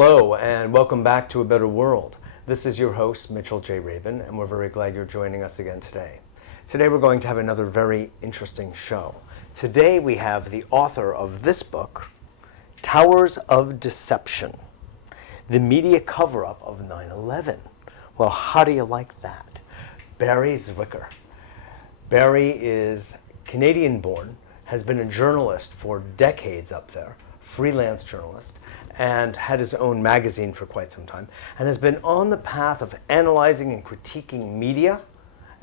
Hello and welcome back to A Better World. This is your host, Mitchell J. Rabin, and we're very glad you're joining us again today. Today we're going to have another very interesting show. Today we have the author of this book, Towers of Deception, the media cover-up of 9/11. Well, how do you like that? Barry Zwicker. Barry is Canadian-born, has been a journalist for decades up there, freelance journalist, and had his own magazine for quite some time, and has been on the path of analyzing and critiquing media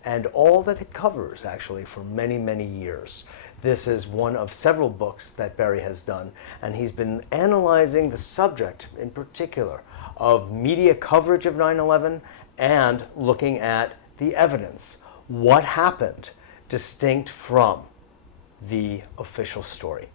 and all that it covers, actually, for many, many years. This is one of several books that Barry has done, and he's been analyzing the subject, in particular, of media coverage of 9/11 and looking at the evidence. What happened distinct from the official story.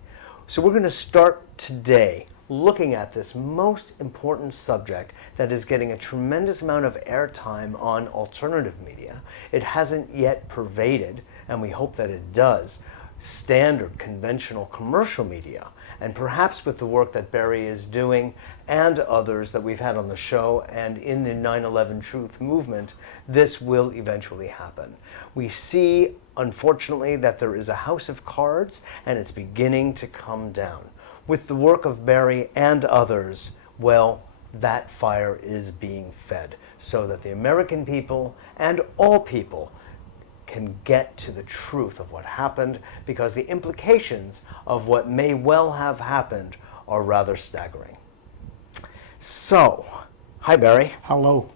So we're going to start today looking at this most important subject that is getting a tremendous amount of airtime on alternative media. It hasn't yet pervaded, and we hope that it does, standard conventional commercial media. And perhaps with the work that Barry is doing and others that we've had on the show and in the 9/11 Truth movement, this will eventually happen. We see, unfortunately, that there is a house of cards and it's beginning to come down. With the work of Barry and others, well, that fire is being fed so that the American people and all people can get to the truth of what happened, because the implications of what may well have happened are rather staggering. So, hi Barry. Hello.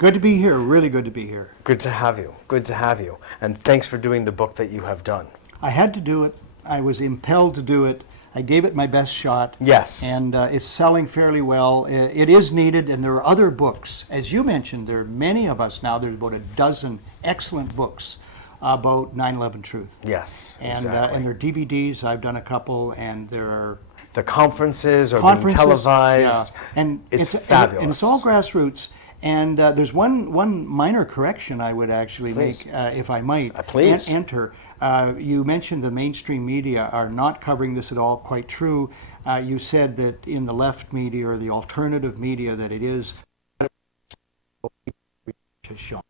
Good to be here, really good to be here. Good to have you, good to have you. And thanks for doing the book that you have done. I had to do it, I was impelled to do it. I gave it my best shot. Yes. And it's selling fairly well. It is needed, and there are other books. As you mentioned, there are many of us now. There's about a dozen excellent books about 9/11 Truth. Yes, And, exactly. and there are DVDs. I've done a couple, and there are The conferences are being televised. Yeah. And it's fabulous. And it's all grassroots. And there's one minor correction I would actually Please. make, if I might. Please. Enter. You mentioned the mainstream media are not covering this at all. Quite true. You said that in the left media or the alternative media that it is shown.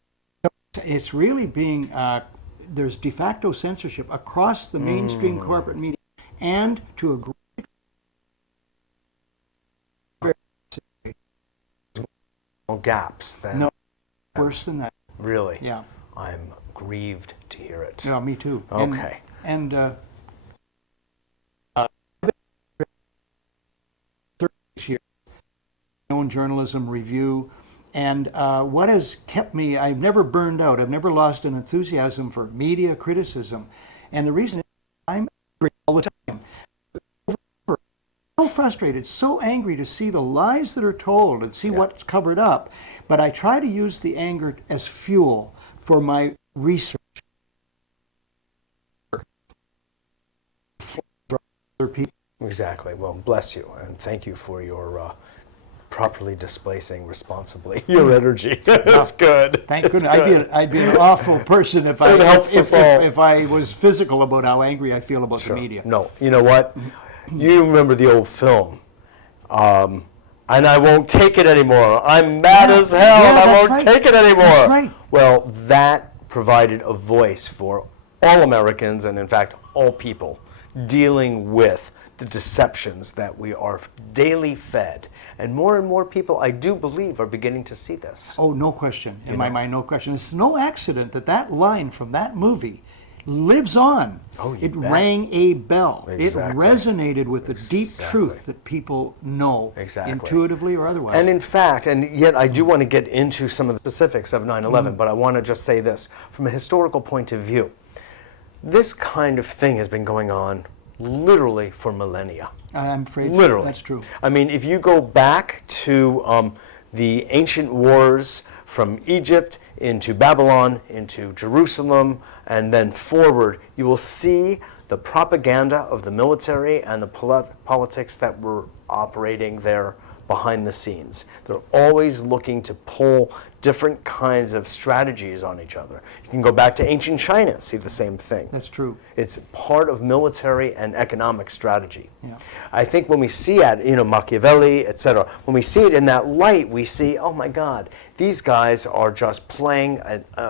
It's really being, there's de facto censorship across the mainstream corporate media, and to a great gaps then. No, worse than that. Really? Yeah. I'm grieved to hear it. Yeah, me too. Okay. And 30 years, my own journalism review, and what has kept me, I've never burned out. I've never lost an enthusiasm for media criticism, and the reason is I'm angry all the time. So frustrated, so angry to see the lies that are told and see what's covered up, but I try to use the anger as fuel for my research. For other people. Exactly. Well, bless you, and thank you for your properly displacing responsibly your energy. That's good. Thank It's goodness. good. I'd be an awful person if It helps us all. if I was physical about how angry I feel about Sure. the media. No, you know what? You remember the old film, and I won't take it anymore. I'm mad as hell, and I that's won't right. take it anymore. That's right. Well, that provided a voice for all Americans, and in fact, all people, dealing with the deceptions that we are daily fed. And more people, I do believe, are beginning to see this. Oh, no question. In my mind, no question. It's no accident that that line from that movie lives on. Oh, you it bet. rang a bell. Exactly. It resonated with the deep truth that people know, Exactly. intuitively or otherwise. And in fact, and yet I do want to get into some of the specifics of 9/11, but I want to just say this. From a historical point of view, this kind of thing has been going on literally for millennia. I'm afraid Literally. that's true. I mean, if you go back to the ancient wars from Egypt into Babylon, into Jerusalem, and then forward, you will see the propaganda of the military and the politics that were operating there behind the scenes. They're always looking to pull different kinds of strategies on each other. You can go back to ancient China, see the same thing. That's true. It's part of military and economic strategy. Yeah. I think when we see it, Machiavelli, etc., when we see it in that light, we see, oh my God, these guys are just playing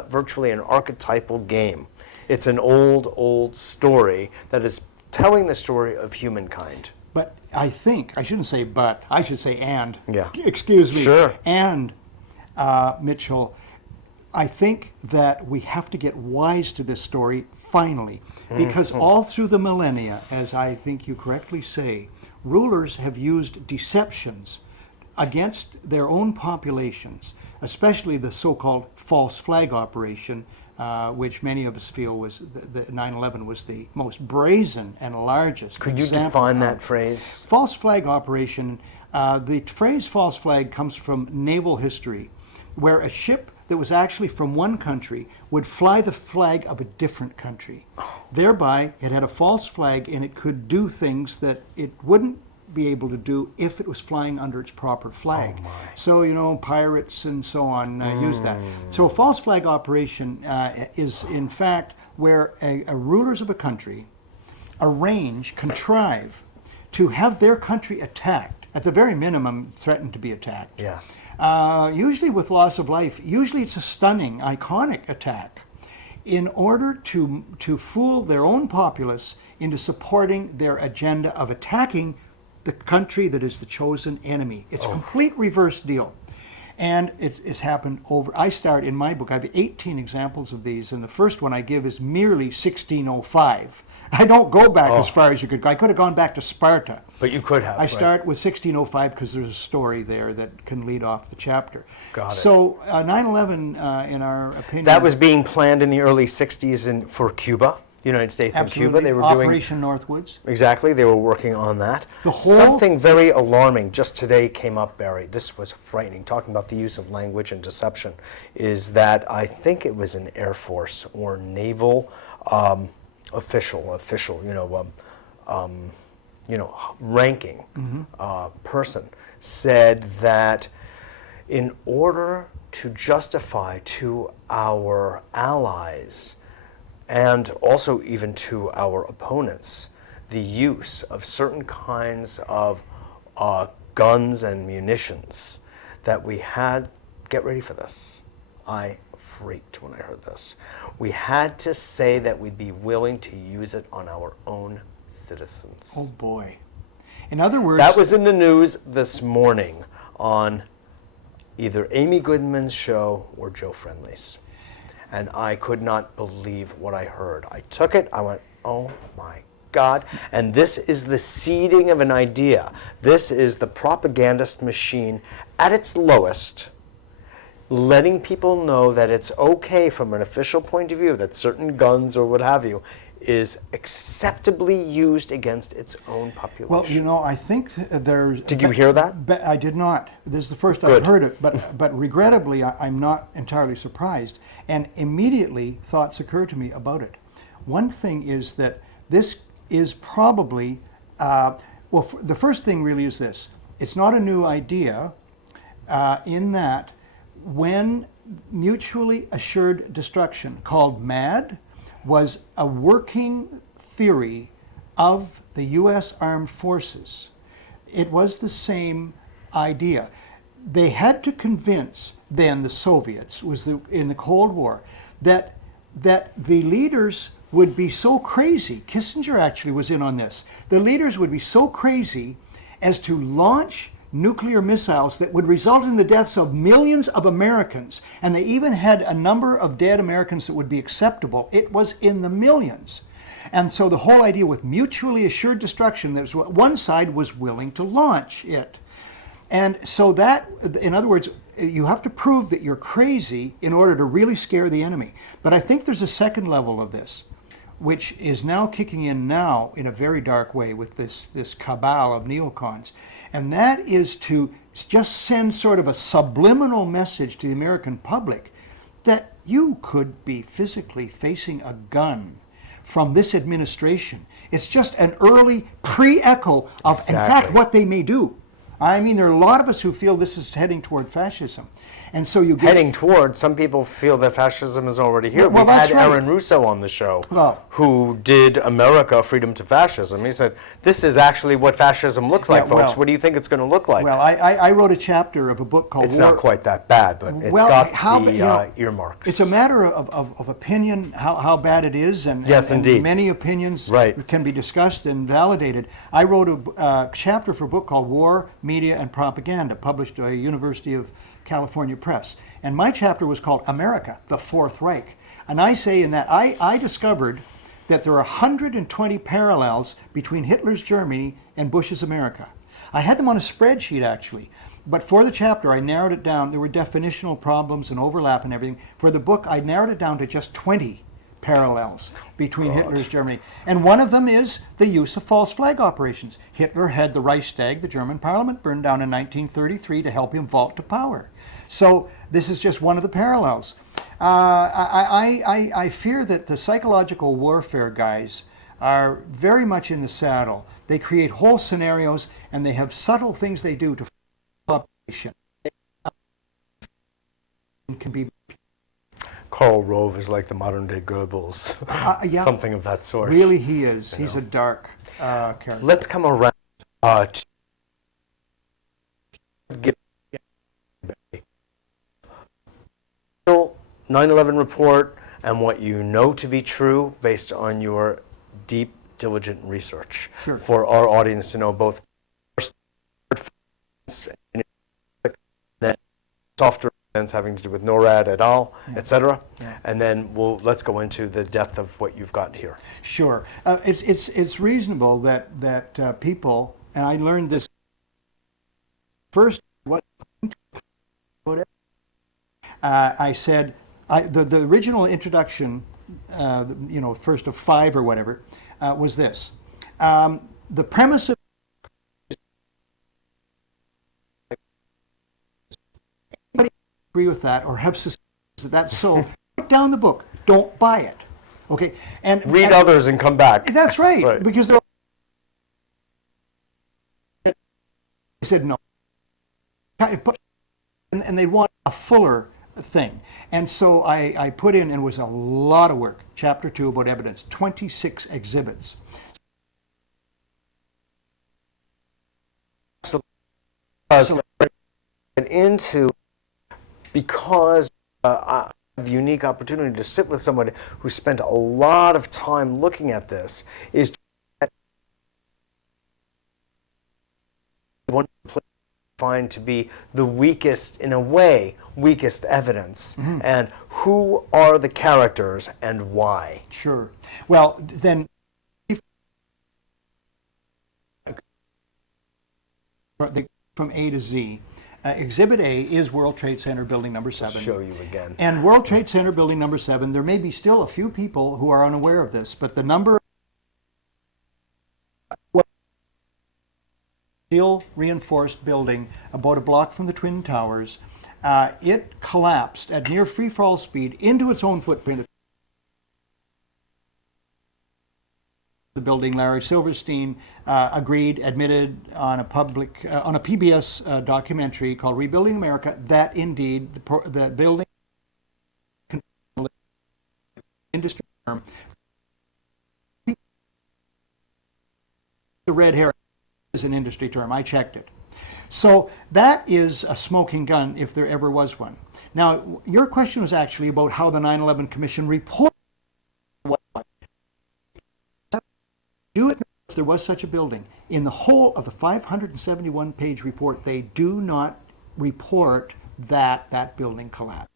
virtually an archetypal game. It's an old story that is telling the story of humankind. But I think, I shouldn't say but, I should say and. Yeah. Excuse me. Sure. And, Mitchell, I think that we have to get wise to this story finally, because all through the millennia, as I think you correctly say, rulers have used deceptions against their own populations, especially the so-called false flag operation, which many of us feel was the 9/11 was the most brazen and largest. Could you example define of that phrase? False flag operation, the phrase false flag comes from naval history, where a ship that was actually from one country would fly the flag of a different country. Thereby, it had a false flag and it could do things that it wouldn't be able to do if it was flying under its proper flag. So, pirates and so on use that. So a false flag operation is in fact where a rulers of a country contrive to have their country attacked, at the very minimum threatened to be attacked. Yes. Usually with loss of life. Usually it's a stunning, iconic attack in order to fool their own populace into supporting their agenda of attacking the country that is the chosen enemy. It's a complete reverse deal. And it's happened over, I start in my book, I have 18 examples of these, and the first one I give is merely 1605. I don't go back as far as you could go. I could have gone back to Sparta. But you could have. I start with 1605 because there's a story there that can lead off the chapter. Got it. So 9/11, in our opinion... That was being planned in the early 60s for Cuba, the United States and Cuba. They were doing Operation Northwoods. Exactly, they were working on that. The whole- Something very alarming just today came up, Barry. This was frightening, talking about the use of language and deception, is that I think it was an Air Force or naval official, ranking person said that in order to justify to our allies and also even to our opponents the use of certain kinds of guns and munitions, that we had, get ready for this, I freaked when I heard this, we had to say that we'd be willing to use it on our own citizens. Oh boy. In other words... That was in the news this morning on either Amy Goodman's show or Joe Friendly's. And I could not believe what I heard. I took it, I went, oh my God. And this is the seeding of an idea. This is the propagandist machine at its lowest, letting people know that it's okay from an official point of view that certain guns or what have you is acceptably used against its own population. Well, I think there's... Did you hear that? I did not. This is the first Good. I've heard it, but regrettably, I'm not entirely surprised. And immediately, thoughts occur to me about it. One thing is that this is probably... the first thing really is this. It's not a new idea in that when mutually assured destruction, called MAD, was a working theory of the U.S. Armed Forces. It was the same idea. They had to convince then the Soviets, in the Cold War, that the leaders would be so crazy. Kissinger actually was in on this. The leaders would be so crazy as to launch nuclear missiles that would result in the deaths of millions of Americans. And they even had a number of dead Americans that would be acceptable. It was in the millions. And so the whole idea with mutually assured destruction, that was what one side was willing to launch it. And so that, in other words, you have to prove that you're crazy in order to really scare the enemy. But I think there's a second level of this, which is now kicking in now in a very dark way with this cabal of neocons. And that is to just send sort of a subliminal message to the American public that you could be physically facing a gun from this administration. It's just an early pre-echo of, in fact, what they may do. I mean, there are a lot of us who feel this is heading toward fascism. And so you get... Heading toward, some people feel that fascism is already here. Well, We've had that's right. Aaron Russo on the show, Well- who did America, Freedom to Fascism. He said, this is actually what fascism looks like, Yeah, folks. well- What do you think it's going to look like? Well, I wrote a chapter of a book called It's War... not quite that bad, but it's Well, got how the ba- you know, earmarks. It's a matter of opinion, how bad it is, and, Yes, and indeed. many opinions Right. can be discussed and validated. I wrote a chapter for a book called War, Media, and Propaganda, published by University of California Press. And my chapter was called America, the Fourth Reich. And I say in that, I discovered that there are 120 parallels between Hitler's Germany and Bush's America. I had them on a spreadsheet, actually. But for the chapter, I narrowed it down. There were definitional problems and overlap and everything. For the book, I narrowed it down to just 20 parallels between Hitler's Germany. And one of them is the use of false flag operations. Hitler had the Reichstag, the German parliament, burned down in 1933 to help him vault to power. So this is just one of the parallels. I fear that the psychological warfare guys are very much in the saddle. They create whole scenarios, and they have subtle things they do to operation. Can be Karl Rove is like the modern day Goebbels, yeah. something of that sort. Really, he is. He's a dark character. Let's come around to give 9/11 report and what you know to be true based on your deep, diligent research. Sure. For our audience to know both and softer events having to do with NORAD et al., etc. Yeah. And then let's go into the depth of what you've got here. Sure. It's reasonable that people, and I learned this first, I said, the original introduction, first of 5 or whatever, was this. The premise of anybody agree with that or have suspicions that that's so, put down the book. Don't buy it. Okay? And Read others and come back. That's right. Right. Because they said no. And they want a fuller thing. And so I put in, and it was a lot of work, chapter 2 about evidence, 26 exhibits. And into, because I have the unique opportunity to sit with somebody who spent a lot of time looking at this, is one place find to be the weakest, in a way, weakest evidence, and who are the characters and why. Sure. Well, then, from A to Z, Exhibit A is World Trade Center Building Number 7. I'll show you again. And World Trade Center Building Number 7, there may be still a few people who are unaware of this, but the number steel reinforced building about a block from the Twin Towers, it collapsed at near free fall speed into its own footprint. The building, Larry Silverstein admitted on a PBS documentary called Rebuilding America that indeed the building industry term, the red herring is an industry term. I checked it. So that is a smoking gun if there ever was one. Now, your question was actually about how the 9/11 Commission reported there was such a building. In the whole of the 571-page report, they do not report that that building collapsed.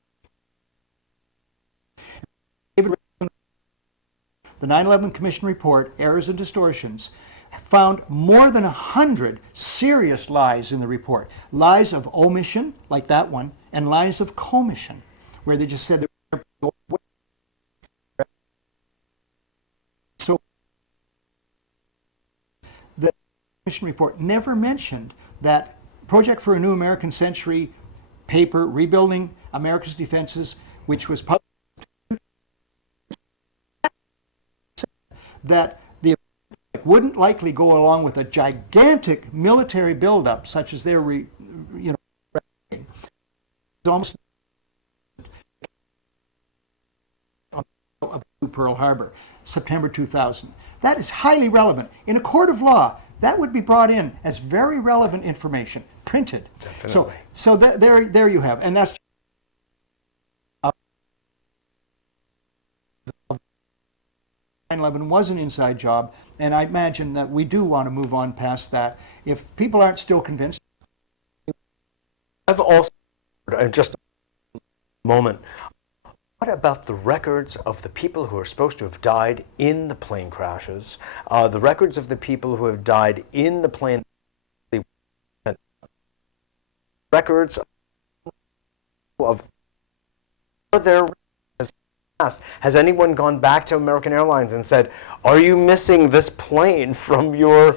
The 9/11 Commission report, Errors and Distortions, found more than 100 serious lies in the report. Lies of omission, like that one, and lies of commission, where they just said there were so the Commission report never mentioned that Project for a New American Century paper, Rebuilding America's Defenses, which was published, that the wouldn't likely go along with a gigantic military buildup such as they're, it's almost Pearl Harbor, September 2000. That is highly relevant. In a court of law, that would be brought in as very relevant information, printed. Definitely. So there you have, and that's 9/11 was an inside job, and I imagine that we do want to move on past that. If people aren't still convinced. I've also heard, just a moment, what about the records of the people who are supposed to have died in the plane crashes, the records of the people who have died in the plane, records of their past? Has anyone gone back to American Airlines and said, "Are you missing this plane from your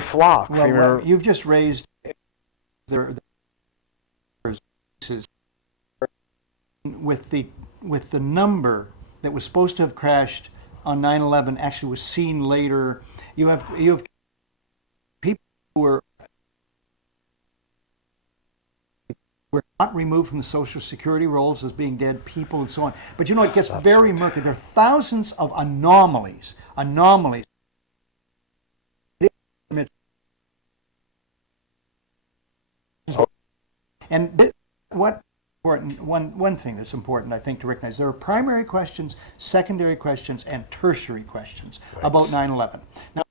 flock?" Well, you've just raised with the number that was supposed to have crashed on 9/11 actually was seen later. You have people who were not removed from the Social Security rolls as being dead people and so on. But it gets very murky. There are thousands of anomalies. And one thing that's important, I think, to recognize, there are primary questions, secondary questions, and tertiary questions about 9/11. Now,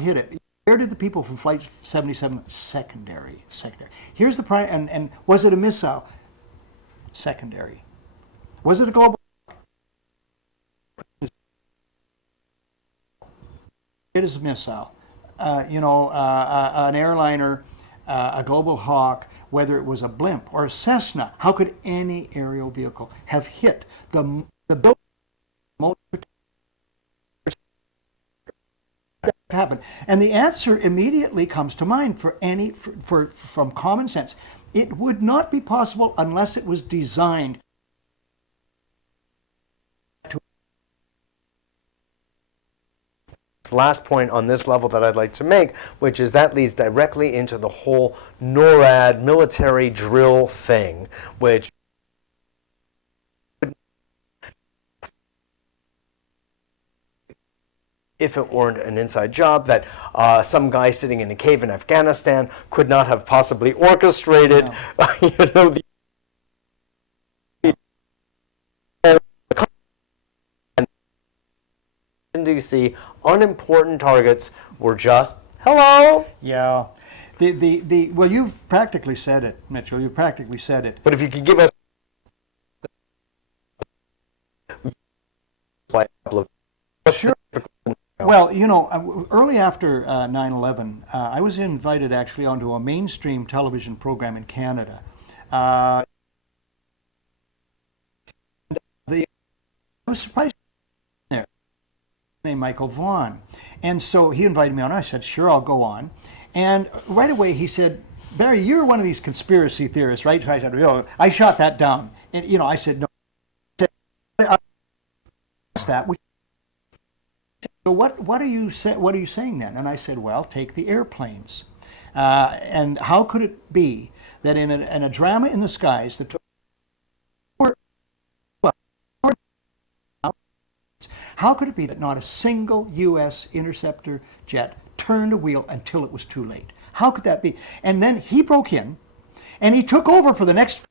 hit it. Where did the people from Flight 77 secondary? Here's the and was it a missile? Secondary. Was it a global? It is a missile. An airliner, a Global Hawk, whether it was a blimp or a Cessna, how could any aerial vehicle have hit the building? Happen? And the answer immediately comes to mind from common sense. It would not be possible unless it was designed to. Last point on this level that I'd like to make, which is that leads directly into the whole NORAD military drill thing, which if it weren't an inside job, that some guy sitting in a cave in Afghanistan could not have possibly orchestrated, the in DC, unimportant targets were just, hello. Yeah. Well, you've practically said it, Mitchell. You practically said it. But if you could give us Sure. Well, early after 9/11, I was invited actually onto a mainstream television program in Canada. I was surprised there. Named Michael Vaughan, and so he invited me on. I said, "Sure, I'll go on." And right away he said, "Barry, you're one of these conspiracy theorists, right?" So I said, I shot that down, and I said, "No." I said, that. So what are you saying then? And I said, well, take the airplanes. And how could it be that in a drama in the skies that took how could it be that not a single U.S. interceptor jet turned a wheel until it was too late? How could that be? And then he broke in, and he took over for the next.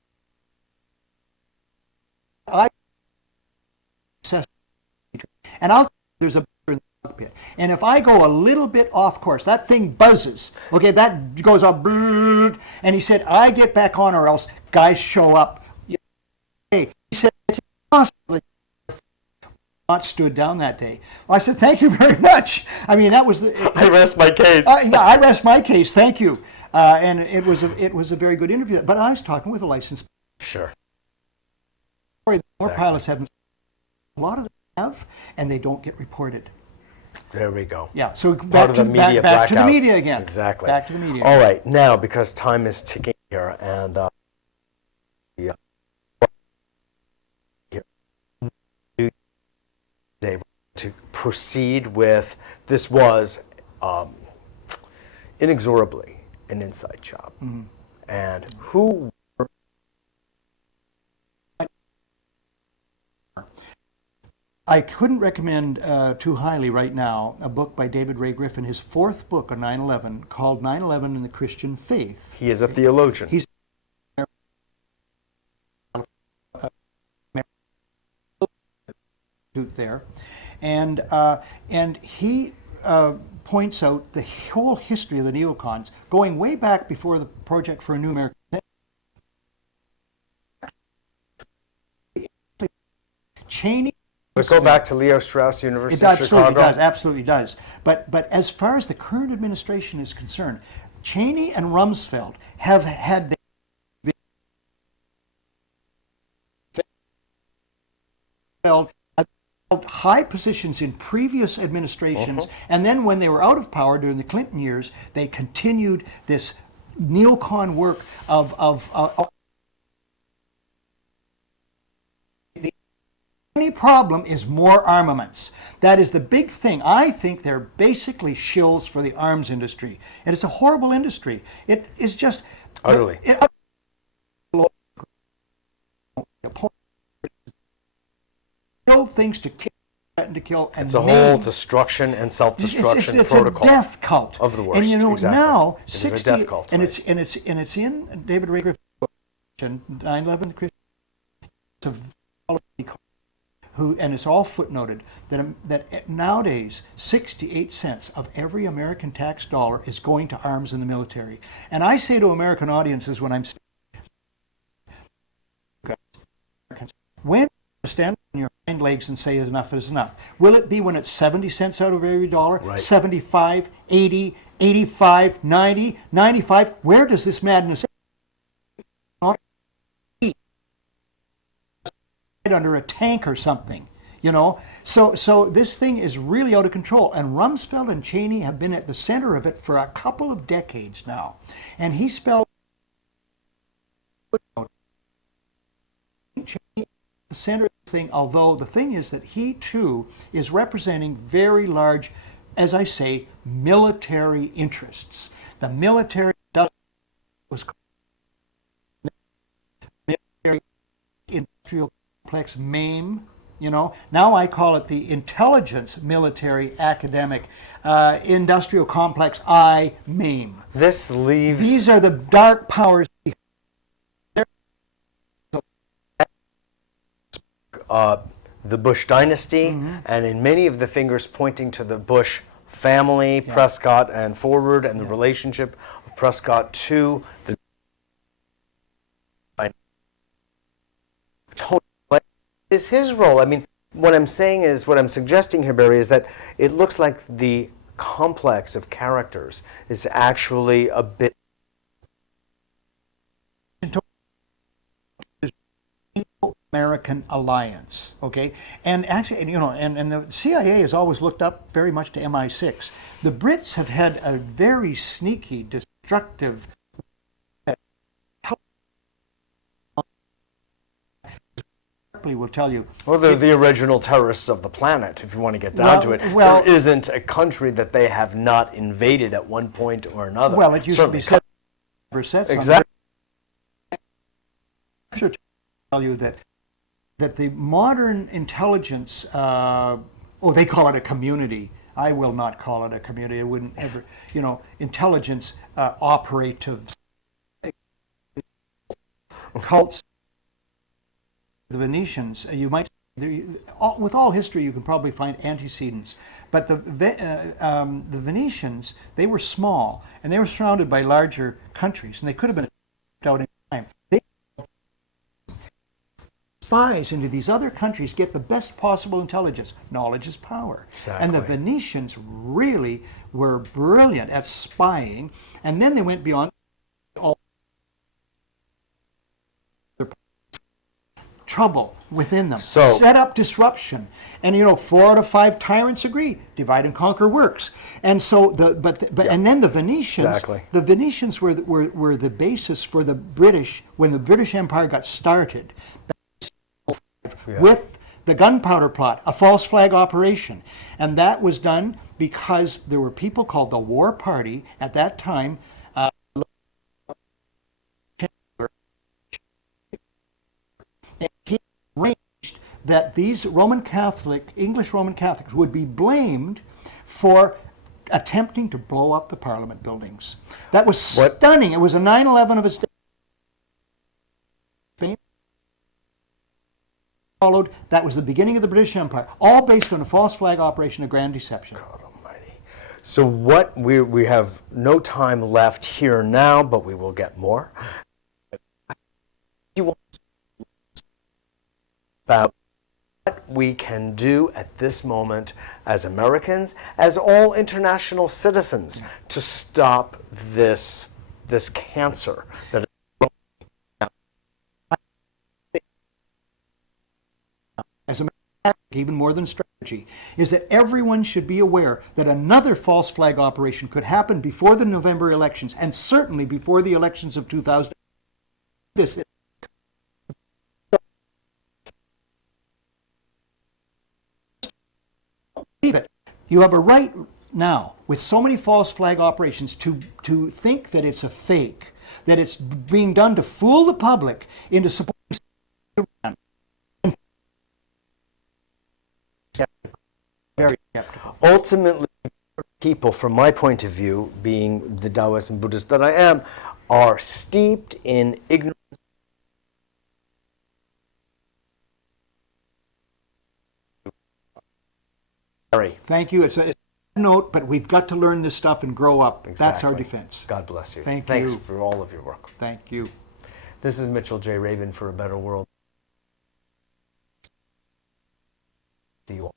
And there's a pit. And if I go a little bit off course, that thing buzzes. Okay, that goes up, and he said, I get back on or else guys show up. He said, it's impossible. Not stood down that day. Well, I said, thank you very much. I mean, that was I rest my case. Yeah, I rest my case. Thank you. And it was a very good interview. But I was talking with a licensed. Sure. More pilots haven't. A lot of them have, and they don't get reported. There we go. Yeah, so back to the media again. Exactly. Back to the media. All right, now because time is ticking here, and to proceed with, this was inexorably an inside job. And who... I couldn't recommend too highly right now a book by David Ray Griffin, his fourth book on 9/11, called 9/11 and the Christian Faith. He is a theologian. He's there, and he points out the whole history of the neocons, going way back before the Project for a New American. Cheney. Does it go back to Leo Strauss University It of absolutely Chicago? does, absolutely does. But as far as the current administration is concerned, Cheney and Rumsfeld have had held high positions in previous administrations, and then when they were out of power during the Clinton years, they continued this neocon work of the only problem is more armaments. That is the big thing. I think they're basically shills for the arms industry, and it's a horrible industry. It is just Utterly. Kill things to kill, threaten to kill, and It's a whole maim. destruction and self-destruction It's protocol a death cult of the worst. And you know exactly. now, it is a death cult, and right. it's in David Ray Griffin's book, 9/11 Christian. It's a who, and it's all footnoted that nowadays 68 cents of every American tax dollar is going to arms in the military. And I say to American audiences when I'm when you stand on your hind legs and say enough is enough, will it be when it's 70 cents out of every dollar, Right. 75, 80, 85, 90, 95? Where does this madness under a tank or something, you know? So this thing is really out of control, and Rumsfeld and Cheney have been at the center of it for a couple of decades now. And he spelled Cheney the center of this thing, although the thing is that he too is representing very large, as I say, military interests. The military was military industrial complex, MAME, you know. Now I call it the intelligence military academic industrial complex, MAME. This leaves... These are the dark powers. The Bush dynasty, and in many of the fingers pointing to the Bush family, Prescott and forward, and the relationship of Prescott to the is his role. I mean, what I'm saying is, what I'm suggesting here, Barry, is that it looks like the complex of characters is actually a bit American alliance, okay? And actually, you know, and the CIA has always looked up very much to MI6. The Brits have had a very sneaky, destructive will tell you. Well, they're the original terrorists of the planet, if you want to get down to it. Well, there isn't a country that they have not invaded at one point or another. Well, it used to be said. Exactly. I should tell you that the modern intelligence, they call it a community. I will not call it a community. I wouldn't ever, you know, intelligence operative cults. The Venetians, you might, with all history, you can probably find antecedents. But the Venetians, they were small, and they were surrounded by larger countries, and they could have been out in time. They spies into these other countries, get the best possible intelligence. Knowledge is power. Exactly. And the Venetians really were brilliant at spying, and then they went beyond all trouble within them. So, set up disruption, and you know, 4 out of 5 tyrants agree. Divide and conquer works. And so and then the Venetians. Exactly. The Venetians were the basis for the British when the British Empire got started. With the gunpowder plot, a false flag operation. And that was done because there were people called the War Party at that time. And he arranged that these English Roman Catholics would be blamed for attempting to blow up the Parliament buildings. That was stunning. It was a 9/11 of its day. Followed. That was the beginning of the British Empire, all based on a false flag operation, a grand deception. God almighty. So what we have no time left here now, but we will get more. You want about what we can do at this moment as Americans, as all international citizens, to stop this cancer that is as a even more than strategy, is that everyone should be aware that another false flag operation could happen before the November elections, and certainly before the elections of 2000. This believe it. You have a right now, with so many false flag operations, to think that it's a fake, that it's being done to fool the public into supporting. Very skeptical. ultimately, people, from my point of view, being the Taoist and Buddhist that I am, are steeped in ignorance. Thank you. It's a note, but we've got to learn this stuff and grow up. Exactly. That's our defense. God bless you. Thanks Thanks for all of your work. Thank you. This is Mitchell J. Rabin for A Better World. See you all.